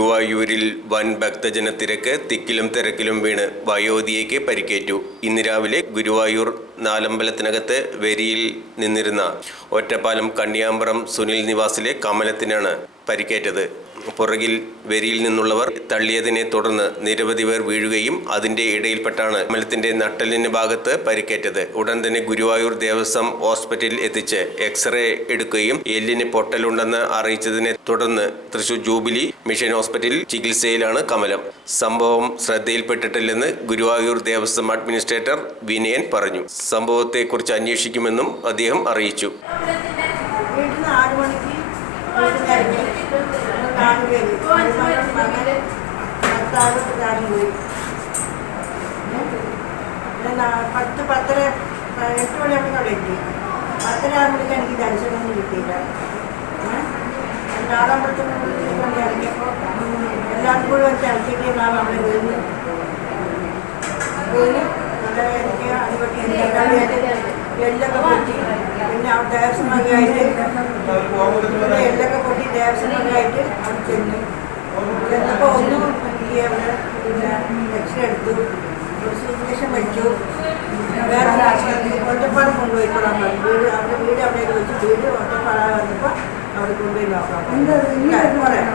ഗുരുവായൂരിൽ വൻ ഭക്തജനത്തിരക്ക്. തിക്കിലും തിരക്കിലും വീണ് വയോധികയ്ക്ക് പരിക്കേറ്റു. ഇന്ന് രാവിലെ ഗുരുവായൂർ നാലമ്പലത്തിനകത്ത് വരിയിൽ നിന്നിരുന്ന ഒറ്റപ്പാലം കണ്ണിയാമ്പറം സുനിൽ നിവാസിലെ കമലത്തിനാണ് പരിക്കേറ്റത്. പുറകിൽ വരിയിൽ നിന്നുള്ളവർ തള്ളിയതിനെ തുടർന്ന് നിരവധി പേർ വീഴുകയും അതിന്റെ ഇടയിൽപ്പെട്ടാണ് കമലത്തിന്റെ നട്ടെല്ലിന് ഭാഗത്ത് പരിക്കേറ്റത്. ഉടൻ തന്നെ ഗുരുവായൂർ ദേവസ്വം ഹോസ്പിറ്റലിൽ എത്തിച്ച് എക്സ്റേ എടുക്കുകയും എല്ലിന് പൊട്ടലുണ്ടെന്ന് അറിയിച്ചതിനെ തുടർന്ന് തൃശൂർ ജൂബിലി മിഷൻ ഹോസ്പിറ്റലിൽ ചികിത്സയിലാണ് കമലം. സംഭവം ശ്രദ്ധയിൽപ്പെട്ടിട്ടില്ലെന്ന് ഗുരുവായൂർ ദേവസ്വം അഡ്മിനിസ്ട്രേറ്റർ വിനയൻ പറഞ്ഞു. സംഭവത്തെക്കുറിച്ച് അന്വേഷിക്കുമെന്നും അദ്ദേഹം അറിയിച്ചു. പത്ത് 8 മണിയാകുമ്പോൾ അവിടെ എത്തി. 10:30 എനിക്ക് ദർശനമൊന്നും കിട്ടിയില്ല. നാളമ്പഴത്തിന് കൊണ്ട് ഇറങ്ങിയപ്പോൾ എല്ലാവരും കൂടെ വെച്ച് ഇറക്കിയിട്ടാണ് അവിടെ വീണ് എനിക്ക് അതുപറ്റി എല്ലൊക്കെ പൊട്ടി. പിന്നെ അവിടെ ദേവസ്വമൊക്കെയായിട്ട് എല്ലൊക്കെ പൊട്ടി ദേവസ്വമൊക്കെയായിട്ട് അവിടെ ചെന്നപ്പോൾ ഒന്നും എനിക്ക് അവിടെ എക്സ്റേ എടുത്തു, ഇഞ്ചക്ഷൻ വെച്ചു. വേറെ ഒറ്റപ്പാലം കൊണ്ടുപോയിക്കോളാൻ പറഞ്ഞു. വീട് അവിടെ വെച്ച് വീട് ഒറ്റപ്പാടാൻ വന്നപ്പോൾ അവിടെ കൊണ്ടുപോയി നോക്കാം പറയാം.